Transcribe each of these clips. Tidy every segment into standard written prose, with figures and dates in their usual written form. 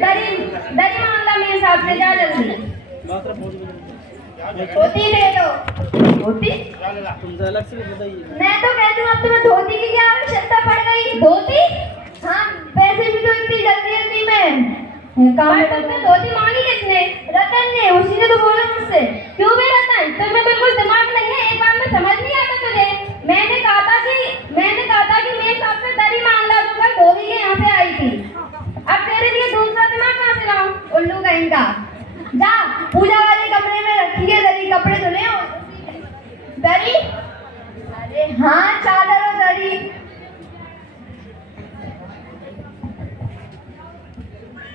दरी दरी मांगला मेरे हिसाब से, जा जल्दी। धोती दे दो। धोती तुमसे अलग से बताइए। मैं तो कहती हूँ अब तुम्हें धोती की क्या आवश्यकता पड़ गई? धोती? हाँ, पैसे भी तो इतनी जल्दी जल्दी में काम में धोती मांगी किसने? रतन ने, उसी ने तो बोला मुझसे। क्यों बे रतन, तुम्हें बिल्कुल दिमाग नहीं है? एक बार में समझ नहीं आता तुझे? मैंने कहा था कि मेरे हिसाब से दरी मांग ला, जो कल धोबी के यहाँ से आई थी। अब तेरे लिए दूसरा दिमाग कहाँ से लाऊं? उल्लू कहीं का। जा पूजा वाले कमरे में रखी है दरी, कपड़े धुले हो। दरी? अरे हाँ, चादर और दरी।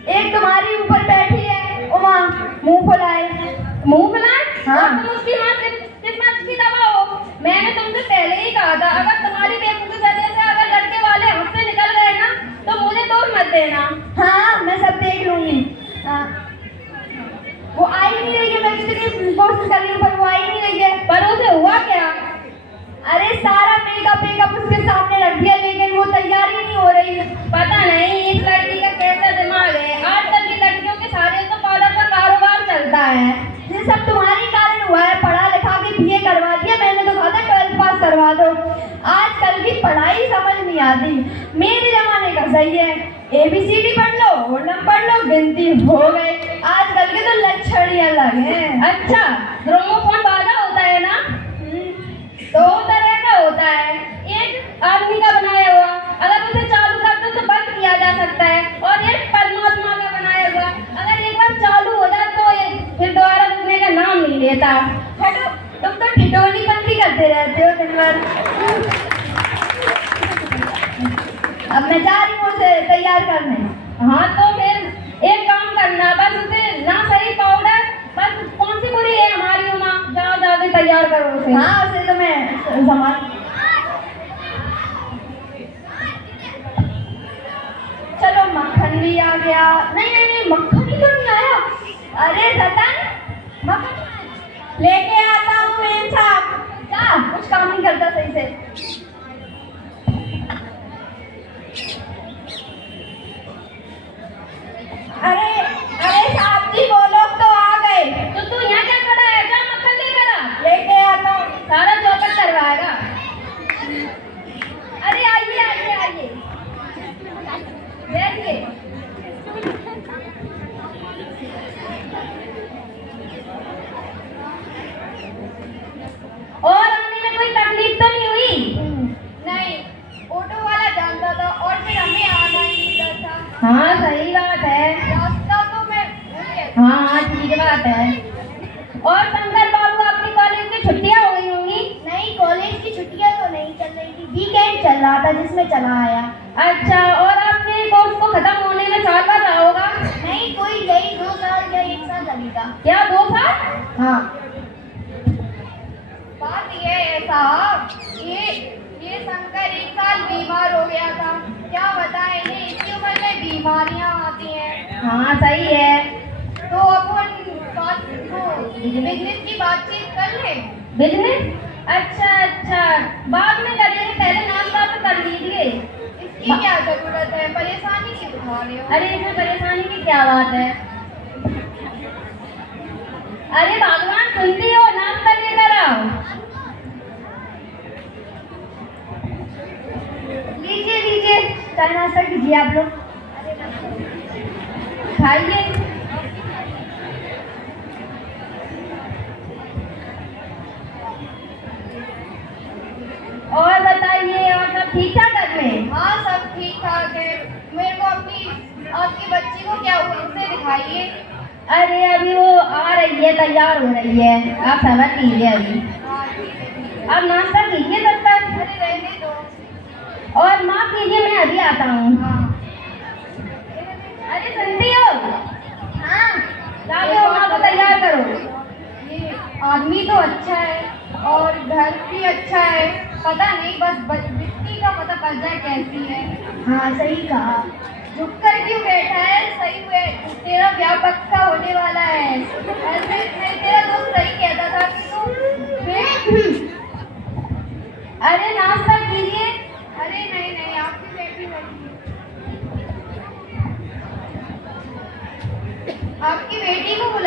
एक तुम्हारी ऊपर बैठी है उमा, मुंह फुलाए। मुंह फुलाए? हाँ। तुम उसकी माँ किस्मत की दवा हो। मैंने तुमसे पहले ही कहा था, अगर तुम्हारी बेवकूफी वजह से अगर लड़के वाले हमसे निकल गए ना, तो मुझे दूर मत देना। हाँ, मैं सब देख लूंगी। वो आई नहीं रही है, मैं कितनी कोशिश कर रही हूँ पर वो आई नहीं रही है। पर उसे हुआ क्या? अरे सारा मेकअप उसके सामने रख दिया, लेकिन वो तैयार ही नहीं हो रही। पता नहीं इस लड़की का कैसा दिमाग है। आजकल की लड़कियों के सारे तो पार्लर का कारोबार चलता है। ये सब तुम्हारे कारण हुआ है। पढ़ा लिखा के बीए करवा दिया, मैंने तो कहा था 12th पास करवा दो। आजकल की पढ़ाई समझ नहीं आती। मेरे जमाने का सही है, ABCD पढ़ लो, ओलम पढ़ लो, गिनती हो गए। आजकल के तो लक्षण ही अलग हैं। अच्छा, ग्रामोफोन बाजा होता है ना? दो तरह का होता है। एक आदमी का बनाया हुआ, अगर उसे चालू कर दो तो बंद किया जा सकता है, और एक परमात्मा का बनाया हुआ, अगर एक बार चालू हो जाए तो फिर दोबारा रुकने का नाम नहीं लेता। हटो, तुम तो ठिठोली बंदी करते रहते हो दिन भर। अब मैं जा रही हूँ उसे तैयार करने। हाँ तो फिर एक काम करना, बस उसे ना सही पाउडर, बस कौन सी बुरी है हमारी उमा, जाओ जाके तैयार करो उसे। हाँ, उसे तो मैं संभाल। चलो मक्खन भी आ गया। नहीं, मक्खन ही तो नहीं आया। अरे रतन, मक्खन लेके आता हूँ मेम साहब। क्या कुछ काम नहीं करता सही से। अरे साहब जी, वो लोग तो आ गए। तो तू यहाँ क्या खड़ा है? जा मक्खन लेकर आ। लेके आता हूँ। सारा चौपट करवाएगा। अरे आइए बैठिए। और आने में कोई तकलीफ तो नहीं हुई? नहीं, ऑटो वाला जानता था और फिर हमें आना ही था। हाँ सही बात है, रास्ता तो मैं भूल गया। हाँ ठीक बात है। और शंकर बाबू, आपकी कॉलेज की छुट्टियां हो गई होंगी? नहीं, कॉलेज की छुट्टियां तो नहीं चल रही थी, वीकेंड चल रहा था जिसमें चला आया। अच्छा, और आपके कोर्स को खत्म होने में साल भर रहा होगा? नहीं, कोई यही 2 साल या 1 साल लगेगा। क्या 2 साल? हाँ। बात ये है साहब, ये शंकर 1 साल बीमार हो गया था। क्या बताएं, ये इसी उम्र में बीमारियां आती हैं। हाँ सही है। तो अपन बिजनेस की बातचीत कर लें। बिजनेस? अच्छा, बाद में करेंगे, पहले नाश्ता तो कर लीजिए। इसकी क्या जरूरत है? परेशानी क्यों उठा रहे हो? अरे इसमें परेशानी की क्या बात है? अरे भगवान सुनती हो, नाश्ता लेकर आओ। लीजिए, चाय नाश्ता कीजिए आप लोग, खाइए। और बताइए, और सब ठीक ठाक घर में? हाँ सब ठीक ठाक है। मेरे को आपकी बच्ची को क्या हुआ, उसे दिखाइए। अरे अभी वो आ रही है, तैयार हो रही है, आप समझ लीजिए अभी। अब नाश्ता कीजिए तब तक। अरे रहने दो। और माफ कीजिए, मैं अभी आता हूँ। अरे सुनती हो? हाँ, जाओ माँ को तैयार करो। ये आदमी तो अच्छा है और घर भी अच्छा है, पता नहीं बस बिट्टी का पता पड़ जाए कैसी है। हाँ सही कहा, झुक कर क्यों बैठा है? सही हुए तेरा ब्याह पक्का होने वाला है। ऐसे तेरा दोस्त सही कहता था कि तू अरे नाश्ता कीजिए। अरे नहीं, आपकी बैठी बैठी।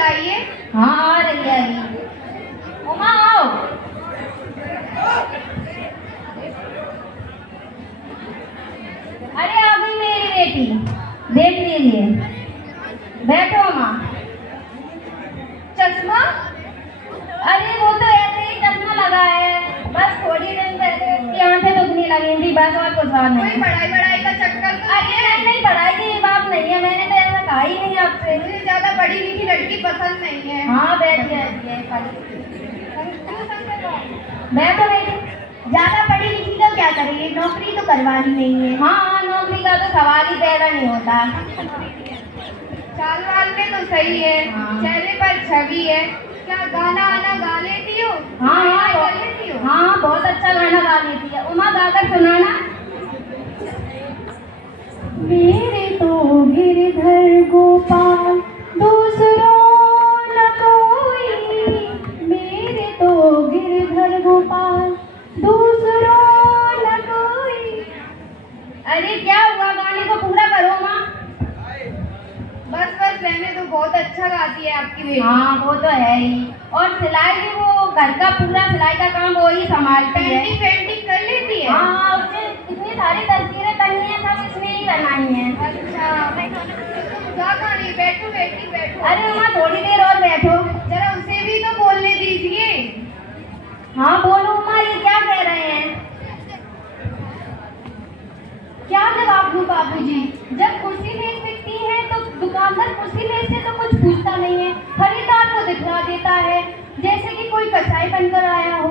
बुलाइए। हाँ आ रही है अभी। उमा आओ। अरे आ गई मेरी बेटी, देख लीजिए। बैठो उमा। चश्मा? अरे वो तो ऐसे ही चश्मा लगा है, बस थोड़ी दिन पहले इसकी आंखें दुखने लगी थी, बस और कुछ बात नहीं। कोई पढ़ाई का चक्कर तो? अरे नहीं पढ़ाई की बात नहीं है, मैंने तो ऐसा कहा ही नहीं आपसे। मुझे ज्यादा पढ़ी लिखी लड़की पसंद नहीं है। हाँ बैठिए बैठो बेटी। ज्यादा पढ़ी लिखी तो क्या करेंगे, नौकरी तो करवानी नहीं है। हाँ नौकरी का तो सवाल ही पैदा नहीं होता। चाल वाल में तो सही है। हाँ। चेहरे पर छवि है। क्या गाना आना गा लेती हो? हाँ गा लेती हो? हाँ बहुत अच्छा गाना गा लेती है। उमा गाकर सुनाना। मेरे तो गिरधर गोपाल दूसरों न कोई, मेरे तो गिरधर गोपाल दूसरों न कोई। अरे क्या हुआ, गाने को पूरा करो माँ। बस रहने तो, बहुत अच्छा गाती है आपकी बेटी। हाँ वो तो है ही। और सिलाई भी वो घर का पूरा सिलाई का काम वो ही संभालती है। पेंटिंग कर लेती है? हाँ उसने इतनी सारी तस्वीरें बनी है, सब इसने ही बनाई है। अच्छा बैठो बेटी बैठो। अरे माँ थोड़ी देर और बैठो, जरा उसे भी तो बोलने दीजिए। हाँ बोलो माँ, ये क्या कह रहे हैं? क्या जवाब दूं बाबूजी? जब कुर्सी मेज बिकती है तो दुकानदार कुर्सी मेज से तो कुछ पूछता नहीं है, खरीदार को दिखला देता है जैसे कि कोई कसाई बनकर आया हो।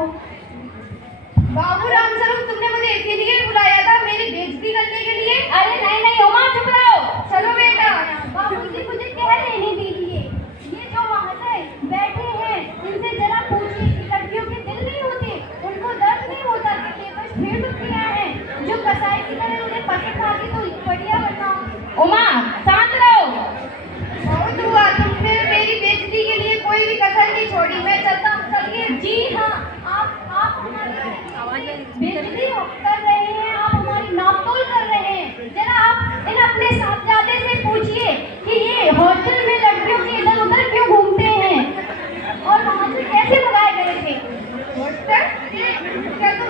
बाबू राम स्वरूप, तुमने मुझे इसीलिए बुलाया था, मेरी बेइज्जती करने के लिए? अरे नहीं उमा चुप रहो। चलो बेटा। बाबूजी मुझे कह लेने दीजिए। ये जो वहाँ से बैठे हैं इनसे जरा पूछिए कि लड़कियों के दिल नहीं होते, उनको दर्द नहीं होता कि बस भेड़ किया है जो कसाई की तरह उन्हें पसंद आती तो बढ़िया बनाओ। उमा शांत रहो। बहुत हुआ, तुमने मेरी बेइज्जती के लिए कोई भी कसर नहीं छोड़ी। मैं चलता हूँ, चलिए। जी हाँ, आप हमारी बेइज्जती कर रहे हैं, आप हमारी नापतोल कर रहे हैं। जरा आप इन अपने साहबजादे से पूछिए कि ये हॉस्टल में लड़कियों के इधर उधर क्यों घूमते हैं और वहाँ से कैसे भगाए गए थे। हॉस्टल? क्या तुम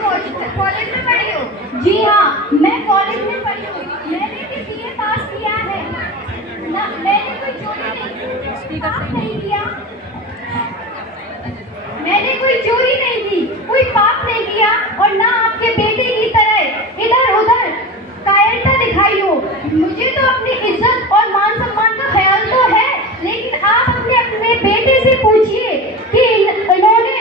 कॉलेज में पढ़ी हो? जी हाँ मैं कॉलेज में पढ़ी हूँ, मैंने भी BA पास किया है ना। मैंने कोई चोरी नहीं किया, मैंने कोई चोरी नहीं की, कोई पाप नहीं किया और ना आपके बेटे की तरह इधर उधर कायरता दिखाई हो। मुझे तो अपनी इज्जत और मान सम्मान का ख्याल तो है, लेकिन आप अपने बेटे से पूछिए कि इन्होंने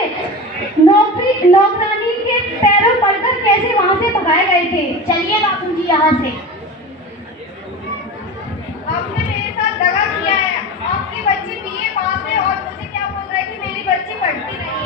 नौकरानी के पैरों पड़कर कैसे वहां से भगाए गए थे। चलिए बापूजी यहाँ से। आपने मेरे साथ दगा किया है। आपकी बच्ची BA पास है और मुझे क्या बोल रहा है कि मेरी बच्ची पढ़ती नहीं